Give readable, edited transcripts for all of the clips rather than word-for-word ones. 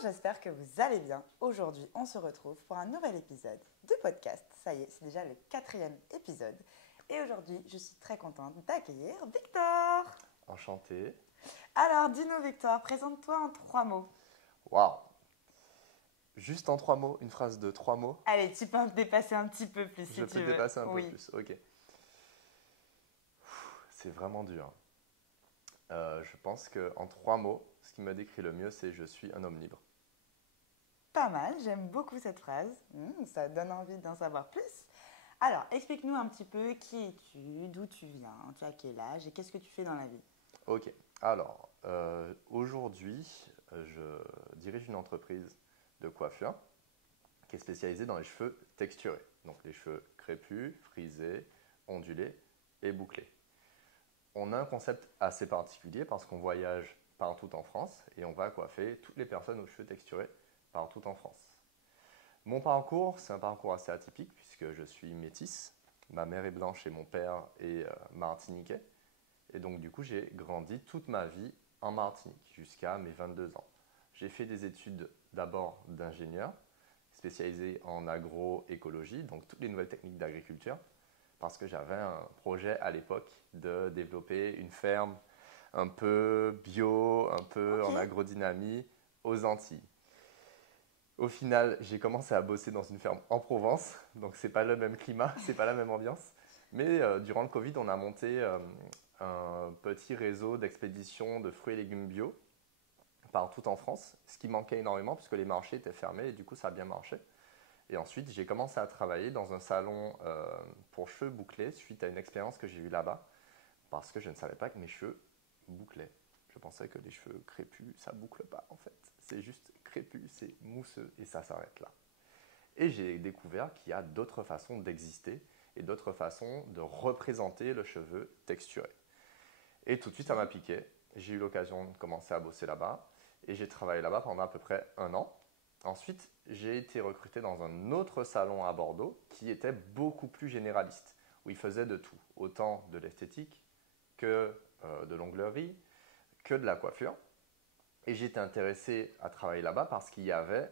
j'espère que vous allez bien. Aujourd'hui, on se retrouve pour un nouvel épisode de podcast. Ça y est, c'est déjà le 4e épisode. Et aujourd'hui, je suis très contente d'accueillir Victor. Enchanté. Alors, dis-nous Victor, présente-toi en 3 mots. Waouh. Juste en 3 mots, une phrase de 3 mots. Allez, tu peux me dépasser un petit peu plus si tu veux. Je peux dépasser un peu Oui. plus, ok. C'est vraiment dur. Je pense qu'en 3 mots, ce qui me décrit le mieux, c'est « je suis un homme libre ». Pas mal, j'aime beaucoup cette phrase. Ça donne envie d'en savoir plus. Alors, explique-nous un petit peu qui es-tu, d'où tu viens, tu as quel âge et qu'est-ce que tu fais dans la vie? Ok, alors, aujourd'hui, je dirige une entreprise de coiffure qui est spécialisée dans les cheveux texturés. Donc les cheveux crépus, frisés, ondulés et bouclés. On a un concept assez particulier parce qu'on voyage partout en France et on va coiffer toutes les personnes aux cheveux texturés partout en France. Mon parcours, c'est un parcours assez atypique puisque je suis métisse. Ma mère est blanche et mon père est martiniquais. Et donc du coup, j'ai grandi toute ma vie en Martinique jusqu'à mes 22 ans. J'ai fait des études d'abord d'ingénieur, spécialisé en agroécologie, donc toutes les nouvelles techniques d'agriculture, parce que j'avais un projet à l'époque de développer une ferme un peu bio, un peu en agrodynamie aux Antilles. Au final, j'ai commencé à bosser dans une ferme en Provence, donc c'est pas le même climat, c'est pas la même ambiance. Mais durant le Covid, on a monté un petit réseau d'expédition de fruits et légumes bio partout en France, ce qui manquait énormément puisque les marchés étaient fermés et du coup ça a bien marché. Et ensuite, j'ai commencé à travailler dans un salon pour cheveux bouclés suite à une expérience que j'ai eue là-bas parce que je ne savais pas que mes cheveux bouclaient. Je pensais que les cheveux crépus, ça boucle pas en fait. C'est juste crépus, c'est mousseux et ça s'arrête là. Et j'ai découvert qu'il y a d'autres façons d'exister et d'autres façons de représenter le cheveu texturé. Et tout de suite, ça m'a piqué. J'ai eu l'occasion de commencer à bosser là-bas et j'ai travaillé là-bas pendant à peu près 1 an. Ensuite, j'ai été recruté dans un autre salon à Bordeaux qui était beaucoup plus généraliste, où ils faisaient de tout, autant de l'esthétique que de l'onglerie, que de la coiffure. Et j'étais intéressé à travailler là-bas parce qu'il y avait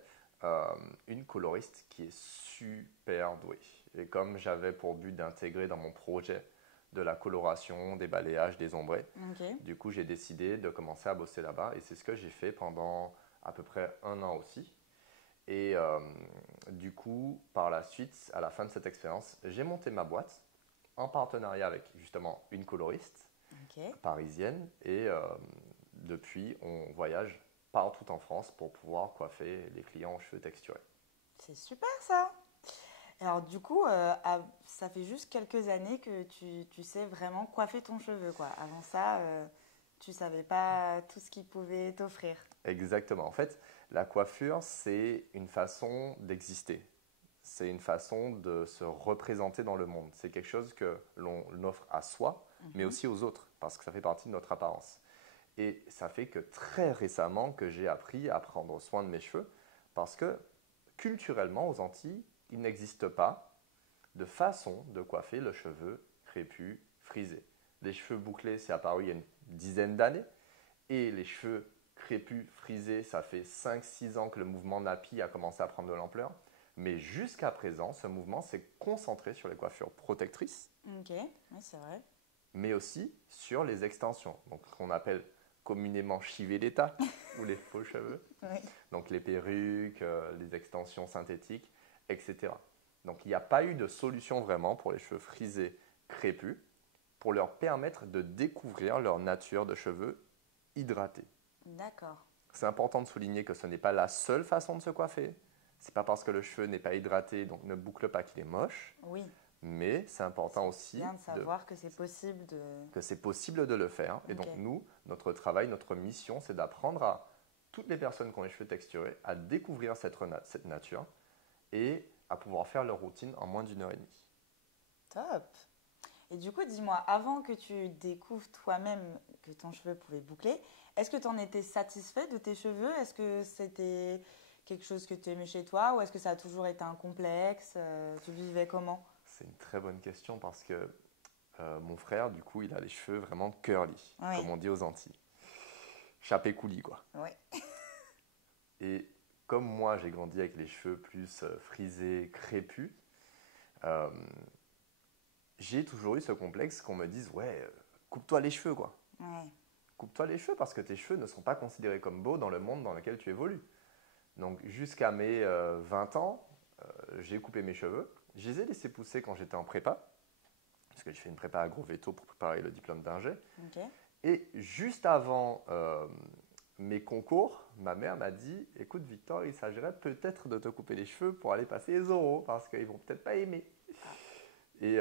une coloriste qui est super douée. Et comme j'avais pour but d'intégrer dans mon projet de la coloration, des balayages, des ombrés, du coup j'ai décidé de commencer à bosser là-bas et c'est ce que j'ai fait pendant à peu près 1 an aussi. Et du coup, par la suite, à la fin de cette expérience, j'ai monté ma boîte en partenariat avec justement une coloriste parisienne et depuis, on voyage partout en France pour pouvoir coiffer les clients aux cheveux texturés. C'est super ça. Alors du coup, ça fait juste quelques années que tu sais vraiment coiffer ton cheveu, quoi. Avant ça, tu savais pas tout ce qu'il pouvait t'offrir. Exactement. En fait, la coiffure, c'est une façon d'exister. C'est une façon de se représenter dans le monde. C'est quelque chose que l'on offre à soi, mais aussi aux autres, parce que ça fait partie de notre apparence. Et ça fait que très récemment que j'ai appris à prendre soin de mes cheveux, parce que culturellement, aux Antilles, il n'existe pas de façon de coiffer le cheveu crépus, frisé. Les cheveux bouclés, c'est apparu il y a une dizaine d'années, et les cheveux crépus, frisés, ça fait 5-6 ans que le mouvement nappy a commencé à prendre de l'ampleur. Mais jusqu'à présent, ce mouvement s'est concentré sur les coiffures protectrices, Ok, oui, c'est vrai. mais aussi sur les extensions, donc qu'on appelle communément chiveleta ou les faux cheveux, Oui. donc les perruques, les extensions synthétiques, etc. Donc il n'y a pas eu de solution vraiment pour les cheveux frisés crépus pour leur permettre de découvrir leur nature de cheveux hydratés. D'accord. C'est important de souligner que ce n'est pas la seule façon de se coiffer. C'est pas parce que le cheveu n'est pas hydraté, donc ne boucle pas qu'il est moche. Oui. Mais c'est important aussi Bien de savoir que c'est possible de le faire. Et donc nous, notre travail, notre mission, c'est d'apprendre à toutes les personnes qui ont les cheveux texturés à découvrir cette nature et à pouvoir faire leur routine en moins d'1 heure et demie. Top. Et du coup, dis-moi, avant que tu découvres toi-même que ton cheveu pouvait boucler, est-ce que tu en étais satisfait de tes cheveux? Est-ce que c'était quelque chose que tu aimais chez toi ou est-ce que ça a toujours été un complexe? Tu vivais comment? C'est une très bonne question parce que mon frère, du coup, il a les cheveux vraiment curly, comme on dit aux Antilles. Chapé coulis, quoi. Oui. Et comme moi, j'ai grandi avec les cheveux plus frisés, crépus, euh, j'ai toujours eu ce complexe qu'on me dise, ouais, coupe-toi les cheveux, quoi. Ouais. Coupe-toi les cheveux parce que tes cheveux ne sont pas considérés comme beaux dans le monde dans lequel tu évolues. Donc jusqu'à mes 20 ans, j'ai coupé mes cheveux. Je les ai laissés pousser quand j'étais en prépa, parce que j'ai fait une prépa agro-véto pour préparer le diplôme d'ingé. Ok. Et juste avant mes concours, ma mère m'a dit, écoute Victor, il s'agirait peut-être de te couper les cheveux pour aller passer les oraux, parce qu'ils vont peut-être pas aimer. Et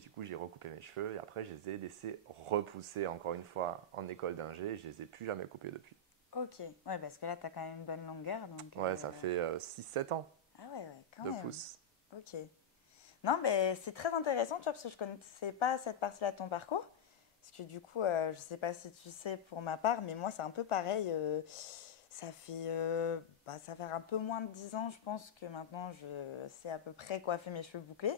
du coup, j'ai recoupé mes cheveux et après, je les ai laissés repousser encore une fois en école d'ingé et je les ai plus jamais coupés depuis. Ok. Ouais, parce que là, tu as quand même une bonne longueur. Donc, Ouais, ça fait 6-7 ans Ah ouais, quand de même. pouce. Ok. Non, mais c'est très intéressant, tu vois, parce que je ne connaissais pas cette partie-là de ton parcours. Parce que du coup, je ne sais pas si tu sais pour ma part, mais moi, c'est un peu pareil. Ça fait, ça fait un peu moins de 10 ans, je pense, que maintenant, je sais à peu près coiffer mes cheveux bouclés.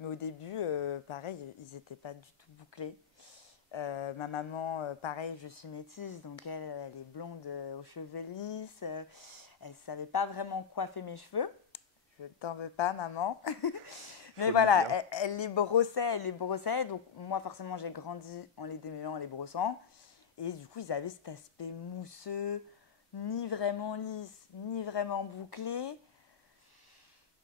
Mais au début, pareil, ils n'étaient pas du tout bouclés. Ma maman, pareil, je suis métisse, donc elle est blonde aux cheveux lisses. Elle ne savait pas vraiment coiffer mes cheveux. Je t'en veux pas, maman. Faut Mais lui voilà, dire. elle les brossait. Donc moi, forcément, j'ai grandi en les démêlant, en les brossant. Et du coup, ils avaient cet aspect mousseux, ni vraiment lisse, ni vraiment bouclé.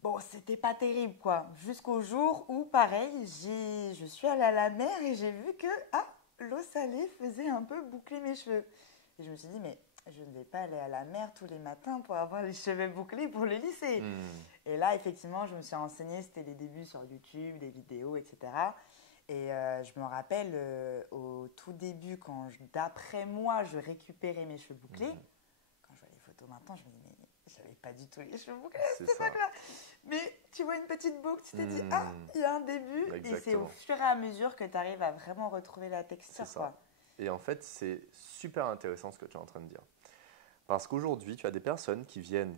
Bon, c'était pas terrible, quoi. Jusqu'au jour où, pareil, je suis allée à la mer et j'ai vu que l'eau salée faisait un peu boucler mes cheveux. Et je me suis dit, mais je ne vais pas aller à la mer tous les matins pour avoir les cheveux bouclés pour les lisser. Hmm. Et là, effectivement, je me suis renseignée, c'était les débuts sur YouTube, des vidéos, etc. Et je me rappelle au tout début, d'après moi, je récupérais mes cheveux bouclés. Mhm. Quand je vois les photos maintenant, je me dis, mais j'avais pas du tout les cheveux bouclés C'est à cette ça. époque-là. Mais tu vois une petite boucle, tu te dis, Hmm. il y a un début. Et c'est au Exactement. fur et à mesure que tu arrives à vraiment retrouver la C'est texture, ça. quoi. Et en fait, c'est super intéressant ce que tu es en train de dire. Parce qu'aujourd'hui, tu as des personnes qui viennent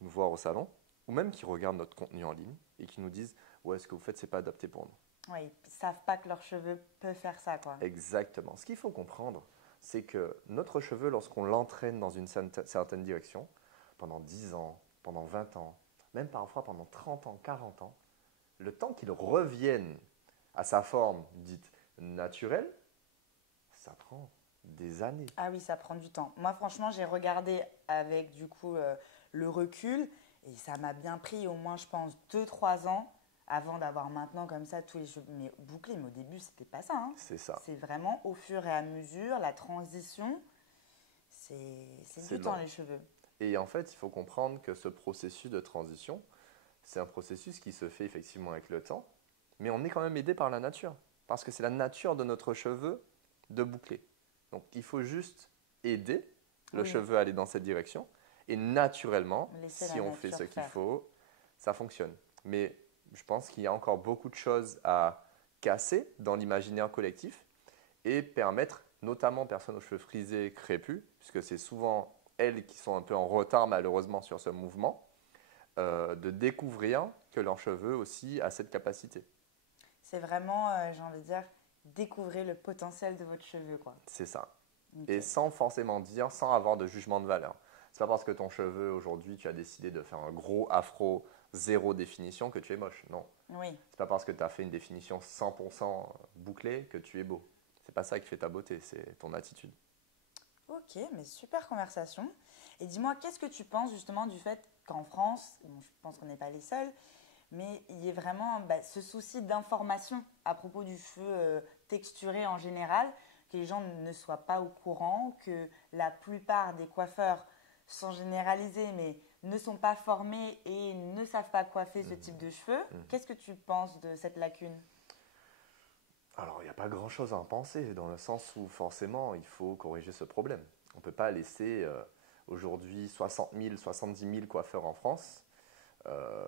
nous voir au salon, ou même qui regardent notre contenu en ligne, et qui nous disent, ouais, ce que vous faites, c'est pas adapté pour nous. Ouais, ils savent pas que leurs cheveux peuvent faire ça, quoi. Exactement. Ce qu'il faut comprendre, c'est que notre cheveu, lorsqu'on l'entraîne dans une certaine direction, pendant 10 ans, pendant 20 ans, même parfois pendant 30 ans, 40 ans, le temps qu'il revienne à sa forme dite naturelle, ça prend des années. Ah oui, ça prend du temps. Moi, franchement, j'ai regardé avec du coup le recul et ça m'a bien pris au moins, je pense, 2 3 ans avant d'avoir maintenant comme ça tous les cheveux bouclés. Mais au début, c'était pas ça, hein. C'est ça. C'est vraiment au fur et à mesure, la transition, c'est C'est du temps long. les cheveux. Et en fait, il faut comprendre que ce processus de transition, c'est un processus qui se fait effectivement avec le temps, mais on est quand même aidé par la nature, parce que c'est la nature de notre cheveu de boucler. Donc il faut juste aider le Oui, cheveu à aller dans cette direction, et naturellement, laisser si la on fait ce nature qu'il faire. faut, ça fonctionne. Mais je pense qu'il y a encore beaucoup de choses à casser dans l'imaginaire collectif et permettre, notamment aux personnes aux cheveux frisés, crépus, puisque c'est souvent elles qui sont un peu en retard malheureusement sur ce mouvement, de découvrir que leur cheveu aussi a cette capacité. C'est vraiment, j'ai envie de dire, découvrir le potentiel de votre cheveu, quoi. C'est ça. Ok. Et sans forcément dire, sans avoir de jugement de valeur. C'est pas parce que ton cheveu aujourd'hui tu as décidé de faire un gros afro zéro définition que tu es moche. Non. Oui. C'est pas parce que tu as fait une définition 100% bouclée que tu es beau. C'est pas ça qui fait ta beauté, c'est ton attitude. Ok, mais super conversation. Et dis-moi, qu'est-ce que tu penses justement du fait qu'en France, bon, je pense qu'on n'est pas les seuls, mais il y ait vraiment ce souci d'information à propos du cheveu texturé en général, que les gens ne soient pas au courant, que la plupart des coiffeurs, sans généraliser, mais ne sont pas formés et ne savent pas coiffer ce type de cheveux. Mhm. Qu'est-ce que tu penses de cette lacune? Alors, il n'y a pas grand-chose à en penser, dans le sens où forcément, il faut corriger ce problème. On ne peut pas laisser aujourd'hui 60 000, 70 000 coiffeurs en France euh,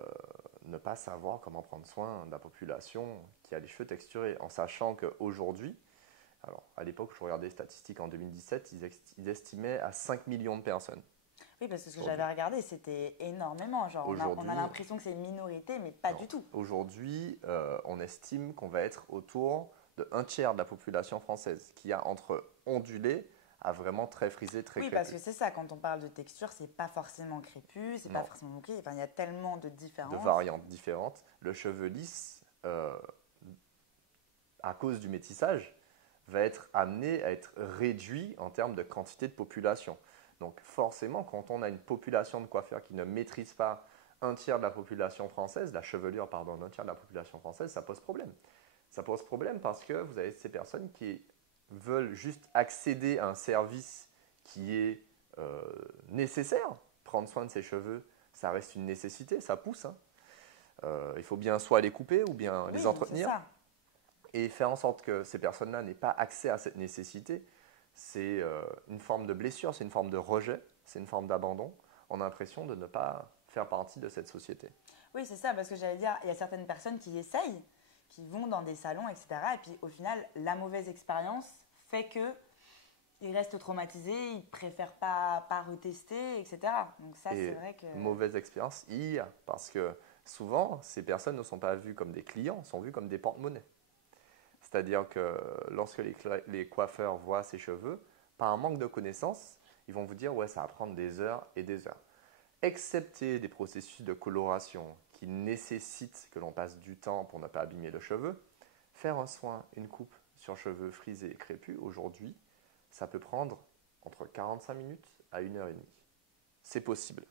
ne pas savoir comment prendre soin de la population qui a les cheveux texturés, en sachant qu'aujourd'hui, alors à l'époque où je regardais les statistiques en 2017, ils estimaient à 5 millions de personnes. Oui, parce que ce que Aujourd'hui, j'avais regardé, c'était énormément. Genre, on a aujourd'hui, l'impression que c'est une minorité, mais pas non. du tout. Aujourd'hui, on estime qu'on va être autour de un tiers de la population française qui a entre ondulé à vraiment très frisé, très Oui, crépus. parce que c'est ça, quand on parle de texture, c'est pas forcément crépus, c'est pas Non. forcément bouclé. Enfin, il y a tellement de De différences. variantes différentes. Le cheveu lisse, à cause du métissage, va être amené à être réduit en termes de quantité de population. Donc forcément, quand on a une population de coiffeurs qui ne maîtrise pas un tiers de la population française, la chevelure, pardon, d'un tiers de la population française, ça pose problème. Ça pose problème parce que vous avez ces personnes qui veulent juste accéder à un service qui est nécessaire. Prendre soin de ses cheveux, ça reste une nécessité, ça pousse. Hein. Il faut bien soit les couper ou bien Oui, les c'est entretenir. ça. Et faire en sorte que ces personnes-là n'aient pas accès à cette nécessité, c'est une forme de blessure, c'est une forme de rejet, c'est une forme d'abandon. On a l'impression de ne pas faire partie de cette société. Oui, c'est ça, parce que j'allais dire, il y a certaines personnes qui essayent, qui vont dans des salons, etc. Et puis au final, la mauvaise expérience fait que ils restent traumatisés, ils préfèrent pas retester, etc. Donc ça, c'est Et vrai que… mauvaise expérience, il y a, parce que souvent, ces personnes ne sont pas vues comme des clients, sont vues comme des porte-monnaies. C'est-à-dire que lorsque les coiffeurs voient ces cheveux, par un manque de connaissances, ils vont vous dire « ouais, ça va prendre des heures et des heures ». Excepté des processus de coloration qui nécessitent que l'on passe du temps pour ne pas abîmer le cheveu, faire un soin, une coupe sur cheveux frisés et crépus, aujourd'hui, ça peut prendre entre 45 minutes à 1 heure et demie. C'est possible.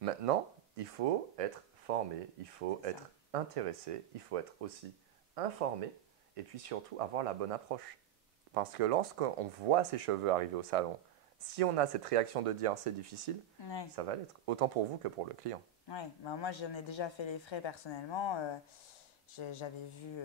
Maintenant, il faut être formé, il faut être intéressé, il faut être aussi informé et puis surtout avoir la bonne approche. Parce que lorsqu'on voit ses cheveux arriver au salon, si on a cette réaction de dire c'est difficile, Ouais. ça va l'être, autant pour vous que pour le client. Ouais, bah moi j'en ai déjà fait les frais personnellement. J'avais vu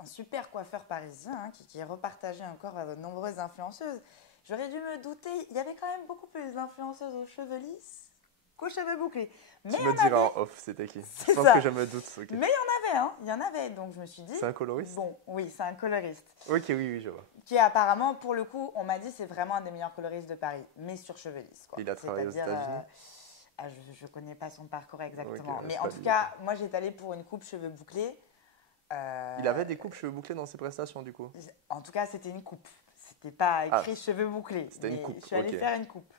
un super coiffeur parisien qui repartageait encore à de nombreuses influenceuses. J'aurais dû me douter, il y avait quand même beaucoup plus d'influenceuses aux cheveux lisses qu'aux cheveux bouclés. Mais Tu il y me en diras avait, en off, c'était qui? c'est Je pense ça. que je me doute. Ok. Mais il y en avait. Donc je me suis dit, C'est un coloriste? bon, oui, c'est un coloriste. Ok, oui, oui, je vois. Qui apparemment, pour le coup, on m'a dit, c'est vraiment un des meilleurs coloristes de Paris, mais sur cheveux lisses, quoi. Il a travaillé aux C'est-à-dire, États-Unis? je ne connais pas son parcours exactement. Ok, Mais c'est en pas tout lui, cas, moi, j'étais allée pour une coupe cheveux bouclés. Il avait des coupes cheveux bouclés dans ses prestations, du coup? En tout cas, c'était une coupe. C'était pas écrit cheveux bouclés. C'était une mais coupe, je suis allée ok. faire une coupe.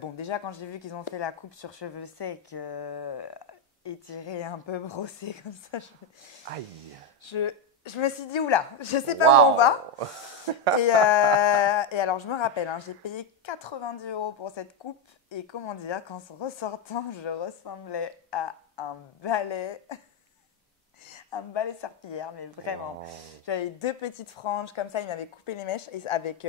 Bon, déjà, quand j'ai vu qu'ils ont fait la coupe sur cheveux secs, étirés, un peu brossés comme ça, Aïe! je me suis dit, oula, je sais pas où on va. Et alors, je me rappelle, j'ai payé 90 € pour cette coupe. Et comment dire, qu'en ressortant, je ressemblais à un balai. Un balai serpillière, mais vraiment. Wow. J'avais 2 petites franges comme ça, il m'avait coupé les mèches. Et avec,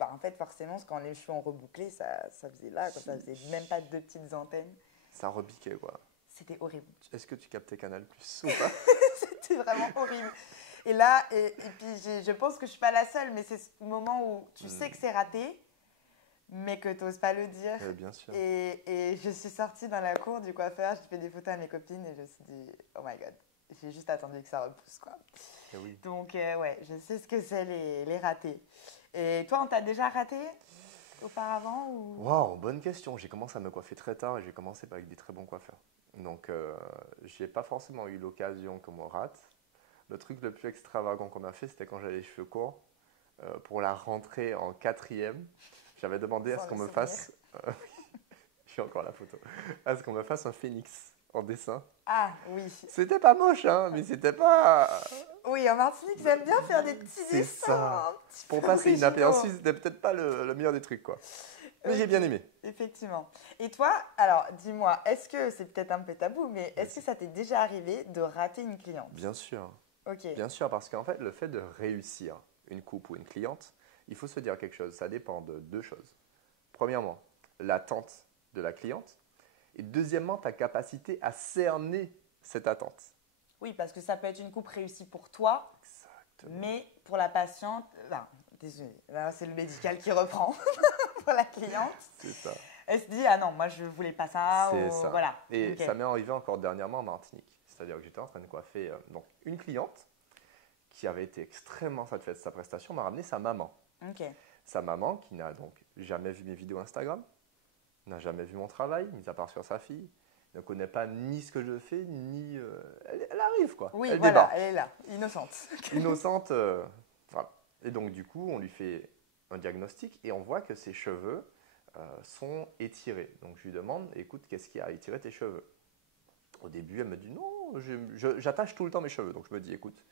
en fait, forcément, quand les cheveux ont rebouclé, ça faisait là, quoi, ça faisait même pas 2 petites antennes. Ça repiquait, quoi. C'était horrible. Est-ce que tu captais Canal Plus ou pas? C'était vraiment horrible. Et là, et puis je pense que je suis pas la seule, mais c'est ce moment où tu sais que c'est raté, mais que tu n'oses pas le dire. Bien sûr. Et je suis sortie dans la cour du coiffeur, j'ai fait des photos à mes copines et je me suis dit, oh my god, j'ai juste attendu que ça repousse, quoi. Et oui. Donc, ouais, je sais ce que c'est les ratés. Et toi, on t'a déjà raté auparavant ou… Waouh, bonne question. J'ai commencé à me coiffer très tard et j'ai commencé avec des très bons coiffeurs. Donc, je n'ai pas forcément eu l'occasion qu'on me rate. Le truc le plus extravagant qu'on a fait, c'était quand j'avais les cheveux courts. Pour la rentrée en 4e, j'avais demandé à ce qu'on me fasse… J'ai encore la photo. À ce qu'on me fasse un phénix en dessin. Ah, oui. C'était pas moche, mais c'était pas… Oui, en Martinique, j'aime bien faire des petits C'est dessins. ça. Un petit Pour peu passer originaux. inaperçu, c'était peut-être pas le meilleur des trucs, quoi. Mais Ok. j'ai bien aimé. Effectivement. Et toi, alors, dis-moi, est-ce que, c'est peut-être un peu tabou, mais est-ce que ça t'est déjà arrivé de rater une cliente? Bien sûr. Ok. Bien sûr, parce qu'en fait, le fait de réussir une coupe ou une cliente, il faut se dire quelque chose. Ça dépend de 2 choses. Premièrement, l'attente de la cliente. Et deuxièmement, ta capacité à cerner cette attente. Oui, parce que ça peut être une coupe réussie pour toi, Exactement. mais pour la patiente, désolé, là c'est le médical qui reprend pour la cliente. C'est ça. Elle se dit, ah non, moi je voulais pas ça. C'est ou… ça. Voilà. Et Ok. ça m'est arrivé encore dernièrement en Martinique. C'est-à-dire que j'étais en train de coiffer donc une cliente qui avait été extrêmement satisfaite de sa prestation, m'a ramené sa maman. Ok. Sa maman qui n'a donc jamais vu mes vidéos Instagram, n'a jamais vu mon travail, mis à part sur sa fille, ne connaît pas ni ce que je fais, ni… elle arrive, quoi. Oui, elle voilà, débarque. elle est là, innocente. Innocente. Voilà. Et donc, du coup, on lui fait un diagnostic et on voit que ses cheveux sont étirés. Donc je lui demande, écoute, qu'est-ce qui a étiré tes cheveux? Au début, elle me dit non, j'attache tout le temps mes cheveux. Donc je me dis, écoute,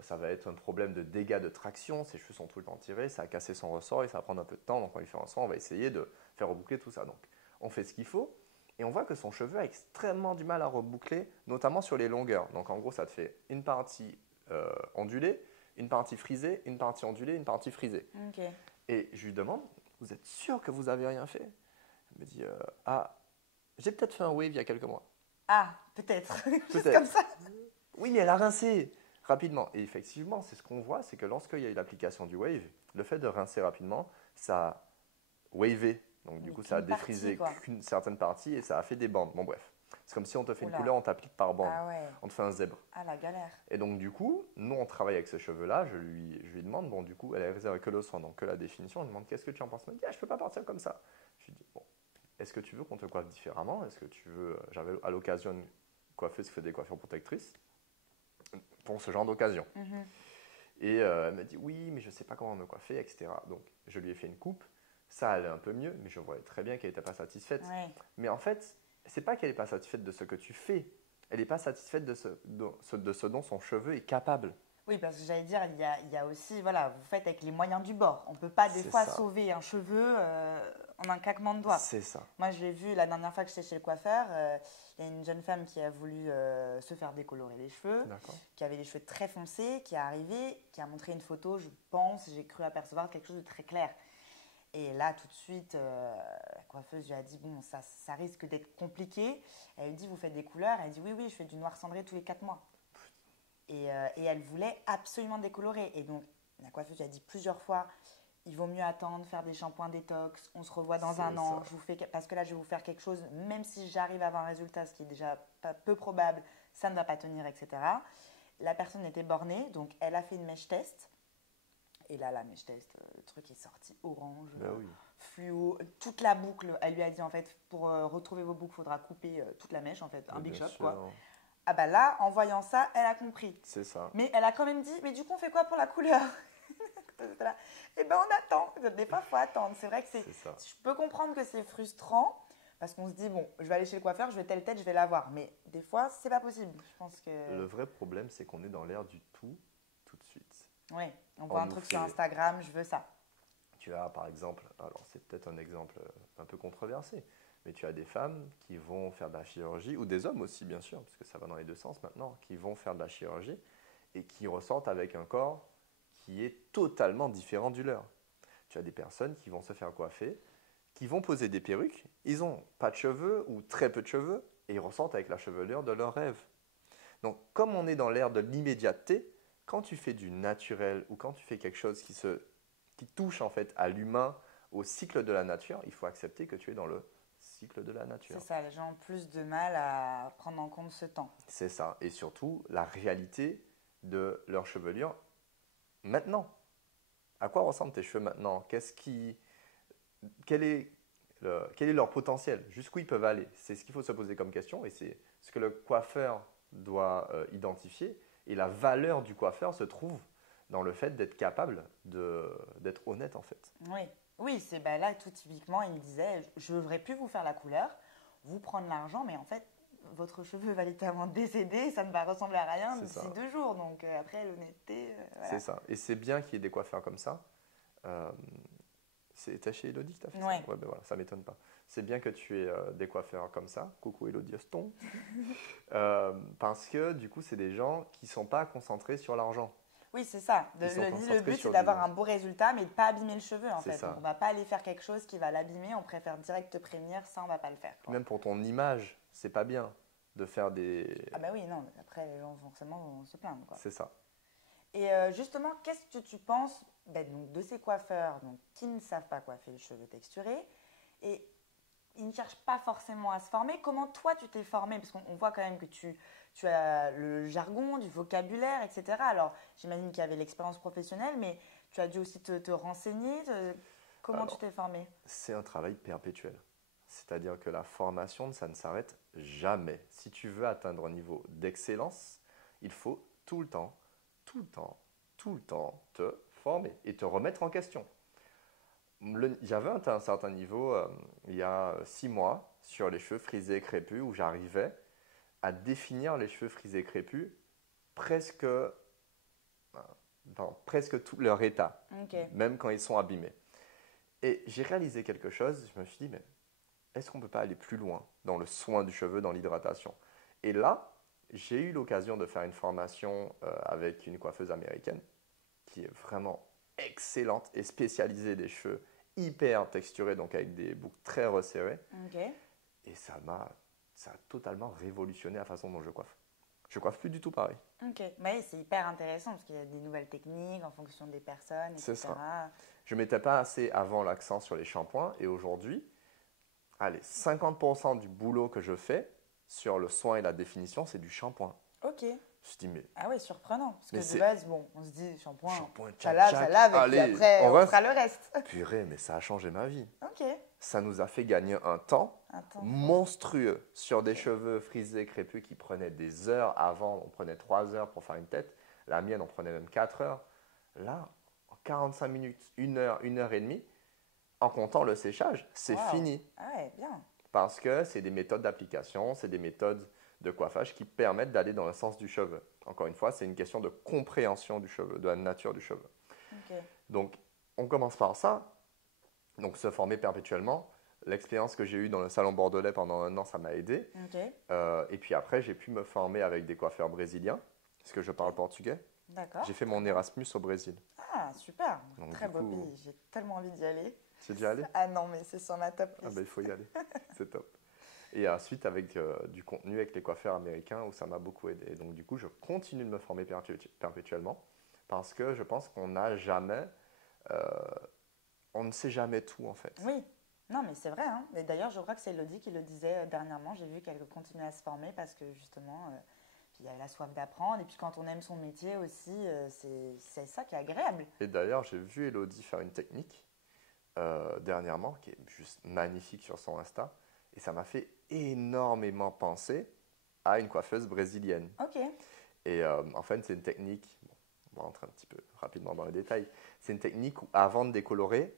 ça va être un problème de dégâts de traction, ses cheveux sont tout le temps tirés, ça a cassé son ressort et ça va prendre un peu de temps. Donc on va lui faire un soin, on va essayer de faire reboucler tout ça. Donc on fait ce qu'il faut et on voit que son cheveu a extrêmement du mal à reboucler, notamment sur les longueurs. Donc en gros, ça te fait une partie ondulée, une partie frisée, une partie ondulée, une partie frisée. Ok. Et je lui demande, vous êtes sûr que vous n'avez rien fait? Elle me dit, ah, j'ai peut-être fait un wave il y a quelques mois. Ah, peut-être. Juste Peut-être. comme ça. Oui, mais elle a rincé rapidement. Et effectivement, c'est ce qu'on voit, c'est que lorsqu'il y a eu l'application du wave, le fait de rincer rapidement, ça a wavé. Donc du coup, ça a défrisé qu'une certaine partie et ça a fait des bandes. Bon bref, c'est comme si on te fait une couleur, on t'applique par bande. Ah ouais. On te fait un zèbre. Ah, la galère. Et donc du coup, nous on travaille avec ce cheveu-là, je lui demande, bon du coup, elle est réservée que le soin, donc que la définition, je lui demande qu'est-ce que tu en penses? Elle me dit, ah, je peux pas partir comme ça. Je lui dis, bon, est-ce que tu veux qu'on te coiffe différemment? Est-ce que tu veux, j'avais à l'occasion une coiffeuse qui fait des coiffures protectrices pour ce genre d'occasion. Et elle me dit, oui, mais je sais pas comment me coiffer, etc. Donc je lui ai fait une coupe, ça allait un peu mieux, mais je voyais très bien qu'elle n'était pas satisfaite. Ouais. Mais en fait, c'est pas qu'elle n'est pas satisfaite de ce que tu fais, elle n'est pas satisfaite de ce dont son cheveu est capable. Oui, parce que j'allais dire, il y a aussi, voilà, vous faites avec les moyens du bord. On ne peut pas des fois sauver un cheveu en un claquement de doigts. C'est ça. Moi, je l'ai vu la dernière fois que j'étais chez le coiffeur. Il y a une jeune femme qui a voulu se faire décolorer les cheveux, qui avait les cheveux très foncés, qui est arrivée, qui a montré une photo, je pense, j'ai cru apercevoir quelque chose de très clair. Et là, tout de suite, la coiffeuse lui a dit, bon, ça risque d'être compliqué. Elle lui dit, vous faites des couleurs? Elle dit, oui, oui, je fais du noir cendré tous les 4 mois. Et elle voulait absolument décolorer. Et donc, la coiffeuse lui a dit plusieurs fois, il vaut mieux attendre, faire des shampoings détox, on se revoit dans un an, parce que là, je vais vous faire quelque chose, même si j'arrive à avoir un résultat, ce qui est déjà peu probable, ça ne va pas tenir, etc. La personne était bornée, donc elle a fait une mèche test. Et là, la mèche test, le truc est sorti orange, fluo, toute la boucle. Elle lui a dit, en fait, pour retrouver vos boucles, il faudra couper toute la mèche, en fait, un big shot, quoi. Ah bah là, en voyant ça, elle a compris. C'est ça. Mais elle a quand même dit, mais du coup, on fait quoi pour la couleur? Eh ben, on attend. Des fois, il faut attendre. C'est vrai que je peux comprendre que c'est frustrant parce qu'on se dit, bon, je vais aller chez le coiffeur, je vais telle tête, je vais l'avoir. Mais des fois, c'est pas possible. Je pense que... Le vrai problème, c'est qu'on est dans l'ère du tout de suite. Oui, on voit un truc sur Instagram, je veux ça. Tu as par exemple, alors c'est peut-être un exemple un peu controversé, mais tu as des femmes qui vont faire de la chirurgie, ou des hommes aussi bien sûr, parce que ça va dans les deux sens maintenant, qui vont faire de la chirurgie et qui ressortent avec un corps qui est totalement différent du leur. Tu as des personnes qui vont se faire coiffer, qui vont poser des perruques, ils n'ont pas de cheveux ou très peu de cheveux, et ils ressortent avec la chevelure de leur rêve. Donc comme on est dans l'ère de l'immédiateté, quand tu fais du naturel ou quand tu fais quelque chose qui touche en fait à l'humain, au cycle de la nature, il faut accepter que tu es dans le cycle de la nature. C'est ça, les gens ont plus de mal à prendre en compte ce temps. C'est ça, et surtout la réalité de leur chevelure maintenant. À quoi ressemblent tes cheveux maintenant? Quel est leur potentiel? Jusqu'où ils peuvent aller? C'est ce qu'il faut se poser comme question et c'est ce que le coiffeur doit identifier. Et la valeur du coiffeur se trouve dans le fait d'être capable d'être honnête en fait. Oui, c'est là tout typiquement, il me disait, je ne devrais plus vous faire la couleur, vous prendre l'argent, mais en fait, votre cheveu va littéralement décéder, ça ne va ressembler à rien d'ici 2 jours. Donc après, l'honnêteté, voilà. C'est ça. Et c'est bien qu'il y ait des coiffeurs comme ça. T'as chez Elodie que tu as fait ça? Ouais, ben voilà, ça ne m'étonne pas. C'est bien que tu aies des coiffeurs comme ça. Coucou Elodie Aston. Parce que du coup, c'est des gens qui ne sont pas concentrés sur l'argent. Oui, c'est ça. Le but, c'est d'avoir un beau résultat, mais de ne pas abîmer le cheveu, en fait. Donc, on ne va pas aller faire quelque chose qui va l'abîmer. On préfère direct te prévenir, ça, on ne va pas le faire. Même pour ton image, c'est pas bien de faire des... Ah bah oui, non. Après, les gens, forcément, vont se plaindre, quoi. C'est ça. Et justement, qu'est-ce que tu penses donc, de ces coiffeurs qui ne savent pas coiffer les cheveux texturés et ils ne cherchent pas forcément à se former? Comment toi, tu t'es formé? Parce qu'on voit quand même que tu as le jargon, du vocabulaire, etc. Alors, j'imagine qu'il y avait l'expérience professionnelle, mais tu as dû aussi te renseigner. Comment tu t'es formé? C'est un travail perpétuel. C'est-à-dire que la formation, ça ne s'arrête jamais. Si tu veux atteindre un niveau d'excellence, il faut tout le temps te former et te remettre en question. J'avais atteint un certain niveau il y a 6 mois sur les cheveux frisés et crépus où j'arrivais à définir les cheveux frisés et crépus presque, dans presque tout leur état, Ok. même quand ils sont abîmés. Et j'ai réalisé quelque chose, je me suis dit, mais est-ce qu'on ne peut pas aller plus loin dans le soin du cheveu, dans l'hydratation? Et là, j'ai eu l'occasion de faire une formation avec une coiffeuse américaine qui est vraiment excellente et spécialisée des cheveux hyper texturés, donc avec des boucles très resserrées. Ok. Et ça a totalement révolutionné la façon dont je coiffe. Je coiffe plus du tout pareil. Ok. Oui, c'est hyper intéressant parce qu'il y a des nouvelles techniques en fonction des personnes, C'est etc. ça. Je ne mettais pas assez avant l'accent sur les shampoings et aujourd'hui, allez, 50% du boulot que je fais sur le soin et la définition, c'est du shampoing. Ok. Je dis, mais Ah oui, surprenant. Parce que Mais de c'est- base, bon, on se dit shampoing, shampoing, ça tchac, ça tchac, lave, et puis allez, après, on on reste. fera le reste. Purée, mais ça a changé ma vie. Ok. Ça nous a fait gagner un temps Attends. monstrueux sur des cheveux frisés, crépus qui prenaient des heures avant. On prenait 3 heures pour faire une tête. La mienne, on prenait même 4 heures. Là, en 45 minutes, 1 heure et demie, en comptant le séchage, c'est Wow. fini. Ah ouais, bien. Parce que c'est des méthodes d'application, c'est des méthodes de coiffage qui permettent d'aller dans le sens du cheveu. Encore une fois, c'est une question de compréhension du cheveu, de la nature du cheveu. Ok. Donc, on commence par ça. Donc, se former perpétuellement. L'expérience que j'ai eue dans le salon bordelais pendant 1 an, ça m'a aidé. Ok. Et puis après, j'ai pu me former avec des coiffeurs brésiliens, parce que je parle portugais. D'accord. J'ai fait mon Erasmus au Brésil. Ah, super. Donc, Très du beau coup- pays. J'ai tellement envie d'y aller. Tu es déjà allé? Ah non, mais c'est sur ma top Ah list. ben, il faut y aller. C'est top. Et ensuite, avec du contenu avec les coiffeurs américains, où ça m'a beaucoup aidé. Et donc, du coup, je continue de me former perpétuellement, parce que je pense qu'on n'a jamais... on ne sait jamais tout, en fait. Oui. Non, mais c'est vrai. Hein. Et d'ailleurs, je crois que c'est Elodie qui le disait dernièrement. J'ai vu qu'elle continuait à se former parce que justement, il y a la soif d'apprendre. Et puis quand on aime son métier aussi, c'est ça qui est agréable. Et d'ailleurs, j'ai vu Elodie faire une technique dernièrement qui est juste magnifique sur son Insta. Et ça m'a fait énormément penser à une coiffeuse brésilienne. Ok. Et en fait, c'est une technique, bon, on va rentrer un petit peu rapidement dans les détails, c'est une technique où avant de décolorer,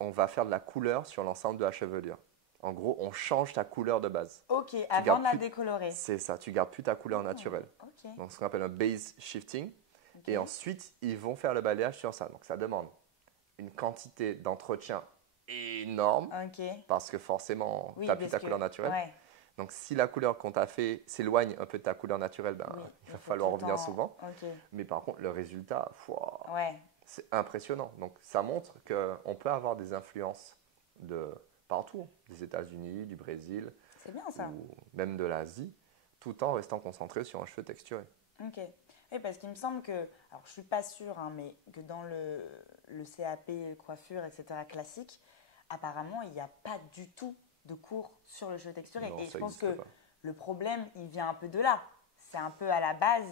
on va faire de la couleur sur l'ensemble de la chevelure. En gros, on change ta couleur de base. Ok, avant gardes de la plus- décolorer. C'est ça, tu gardes plus ta couleur naturelle. Ok. Donc, ce qu'on appelle un base shifting. Ok. Et ensuite, ils vont faire le balayage sur ça. Donc, ça demande une quantité d'entretien énorme, Ok. parce que forcément, Oui, tu n'as plus parce ta que- couleur naturelle. Ouais. Donc, si la couleur qu'on t'a fait s'éloigne un peu de ta couleur naturelle, ben, Oui, il va faut falloir tout le revenir temps- souvent. Ok. Mais par contre, le résultat, fouah, Ouais. c'est impressionnant. Donc, ça montre qu'on peut avoir des influences de partout, des États-Unis, du Brésil, C'est bien ça. ou même de l'Asie, tout en restant concentré sur un cheveu texturé. Ok. Oui, parce qu'il me semble que, alors je suis pas sûre, hein, mais que dans le CAP coiffure, etc. classique, apparemment, il n'y a pas du tout de cours sur le cheveu texturé. Non, Et je ça pense n'existe que pas. le problème, il vient un peu de là. C'est un peu à la base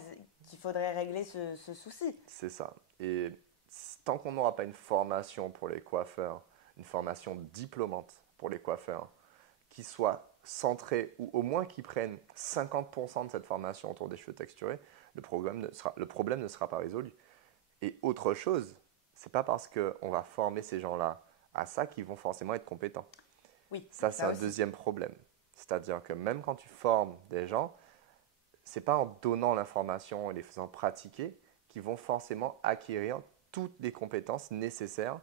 qu'il faudrait régler ce souci. C'est ça. Et tant qu'on n'aura pas une formation pour les coiffeurs, une formation diplômante pour les coiffeurs, qui soit centrée, ou au moins qui prenne 50% de cette formation autour des cheveux texturés, le problème ne sera pas résolu. Et autre chose, c'est pas parce qu'on va former ces gens-là à ça qu'ils vont forcément être compétents. Oui, Ça, c'est un aussi. deuxième problème. C'est-à-dire que même quand tu formes des gens, c'est pas en donnant l'information et les faisant pratiquer qu'ils vont forcément acquérir toutes les compétences nécessaires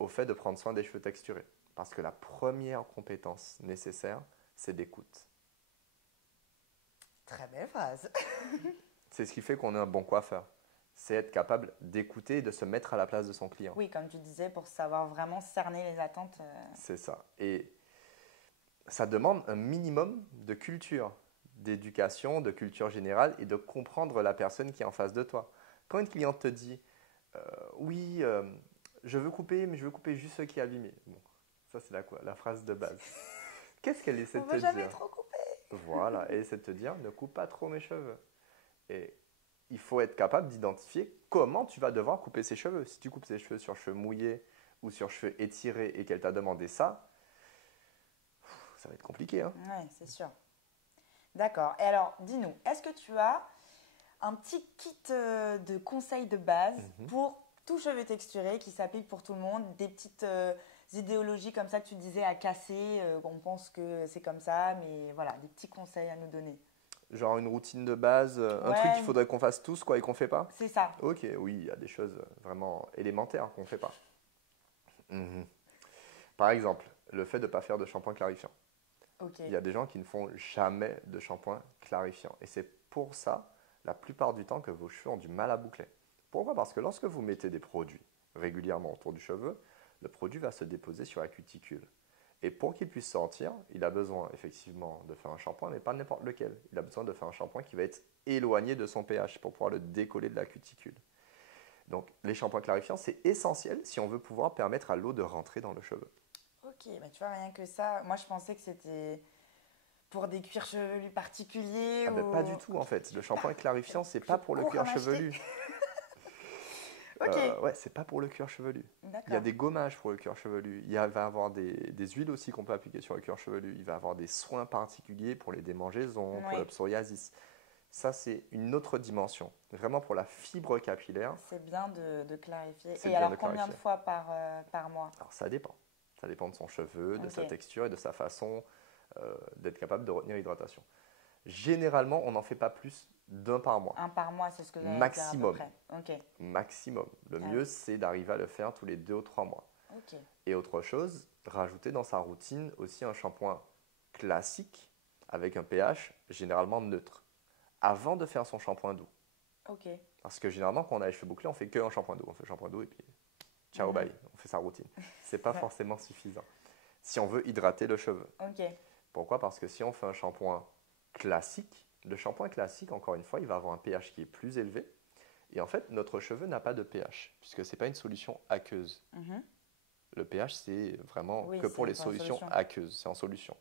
au fait de prendre soin des cheveux texturés. Parce que la première compétence nécessaire, c'est l'écoute. Très belle phrase. C'est ce qui fait qu'on est un bon coiffeur. C'est être capable d'écouter et de se mettre à la place de son client. Oui, comme tu disais, pour savoir vraiment cerner les attentes. C'est ça. Et ça demande un minimum de culture, d'éducation, de culture générale et de comprendre la personne qui est en face de toi. Quand une cliente te dit oui, je veux couper, mais je veux couper juste ce qui est abîmé. Bon, ça c'est la phrase de base. Qu'est-ce qu'elle essaie On de ne te veut jamais dire? trop couper. Voilà, elle essaie de te dire ne coupe pas trop mes cheveux. Et il faut être capable d'identifier comment tu vas devoir couper ses cheveux. Si tu coupes ses cheveux sur cheveux mouillés ou sur cheveux étirés et qu'elle t'a demandé ça, ça va être compliqué. Hein. Oui, c'est sûr. D'accord. Et alors, dis-nous, est-ce que tu as un petit kit de conseils de base pour tout cheveu texturé qui s'applique pour tout le monde, des petites idéologies comme ça que tu disais à casser, on pense que c'est comme ça, mais voilà, des petits conseils à nous donner. Genre une routine de base, un truc qu'il Ouais, faudrait qu'on fasse tous, quoi, et qu'on fait pas? c'est ça. Ok, oui, il y a des choses vraiment élémentaires qu'on fait pas. Mhm. Par exemple, le fait de ne pas faire de shampoing clarifiant. Ok. Il y a des gens qui ne font jamais de shampoing clarifiant. Et c'est pour ça, la plupart du temps, que vos cheveux ont du mal à boucler. Pourquoi? Parce que lorsque vous mettez des produits régulièrement autour du cheveu, le produit va se déposer sur la cuticule. Et pour qu'il puisse sortir, il a besoin effectivement de faire un shampoing, mais pas n'importe lequel. Il a besoin de faire un shampoing qui va être éloigné de son pH pour pouvoir le décoller de la cuticule. Donc les shampoings clarifiants, c'est essentiel si on veut pouvoir permettre à l'eau de rentrer dans le cheveu. Ok, bah tu vois, rien que ça, moi je pensais que c'était pour des cuirs chevelus particuliers Ah ben pas du ou... tout en fait. Le shampoing clarifiant, c'est Je pas pour le cours cuir en acheter. chevelu. Ok, Ouais, c'est pas pour le cuir chevelu. Il y a d'accord. des gommages pour le cuir chevelu. Va avoir des huiles aussi qu'on peut appliquer sur le cuir chevelu. Il va avoir des soins particuliers pour les démangeaisons, pour Oui, le psoriasis. Ça, c'est une autre dimension. Vraiment pour la fibre capillaire, c'est bien de clarifier. c'est Et bien de alors, combien de clarifier. fois par mois? Alors ça dépend. Ça dépend de son cheveu, de Ok, sa texture et de sa façon d'être capable de retenir l'hydratation. Généralement, on n'en fait pas plus d'un par mois. un par mois, c'est ce que j'allais dire à peu Maximum. près. Ok, Maximum. Le ah mieux, oui, c'est d'arriver à le faire tous les 2 ou 3 mois. ok, Et autre chose, rajouter dans sa routine aussi un shampoing classique avec un pH généralement neutre avant de faire son shampoing doux. ok. Parce que généralement, quand on a les cheveux bouclés, on fait que un shampoing doux. On fait le shampoing doux et puis ciao, Mhm. bye, on fait sa routine. C'est pas Ouais. forcément suffisant si on veut hydrater le cheveu. Ok, Pourquoi? Parce que si on fait un shampoing classique, le shampoing classique, encore une fois, il va avoir un pH qui est plus élevé. Et en fait, notre cheveu n'a pas de pH, puisque ce n'est pas une solution aqueuse. mhm. Le pH, c'est vraiment Oui, que pour c'est les pour la solutions solution. aqueuses, c'est en solution.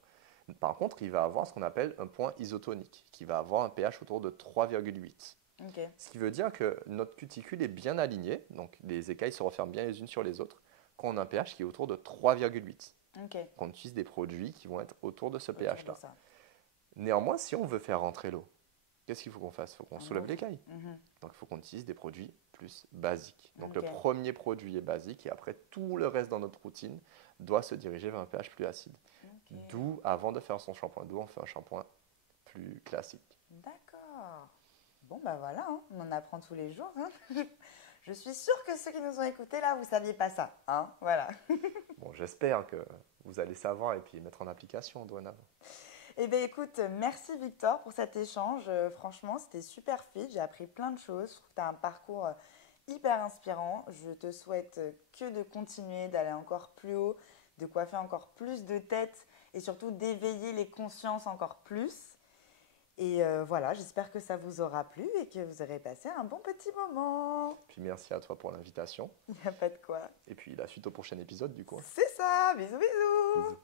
Par contre, il va avoir ce qu'on appelle un point isotonique, qui va avoir un pH autour de 3,8. Ok, Ce qui veut dire que notre cuticule est bien alignée, donc les écailles se referment bien les unes sur les autres, quand on a un pH qui est autour de 3,8. ok, Qu'on utilise des produits qui vont être autour de ce autour de pH-là. ça. Néanmoins, si on veut faire rentrer l'eau, qu'est-ce qu'il faut qu'on fasse? Il faut qu'on On soulève ouvre. l'écaille. Mhm. Donc il faut qu'on utilise des produits plus basiques. Donc le Ok, premier produit est basique et après tout le reste dans notre routine doit se diriger vers un pH plus acide. ok. D'où, avant de faire son shampoing doux, on fait un shampoing plus classique. D'accord. Bon, bah voilà, hein, on en apprend tous les jours, hein. Je suis sûre que ceux qui nous ont écoutés là, vous ne saviez pas ça, hein, voilà. Bon, j'espère que vous allez savoir et puis mettre en application dorénavant. Eh bien, écoute, merci Victor pour cet échange. Franchement, c'était super fit. J'ai appris plein de choses. Je trouve que tu as un parcours hyper inspirant. Je te souhaite que de continuer, d'aller encore plus haut, de coiffer encore plus de têtes et surtout d'éveiller les consciences encore plus. Et voilà, j'espère que ça vous aura plu et que vous aurez passé un bon petit moment. Puis merci à toi pour l'invitation. Il n'y a pas de quoi. Et puis la suite au prochain épisode du coup. C'est ça, bisous bisous. Bisous.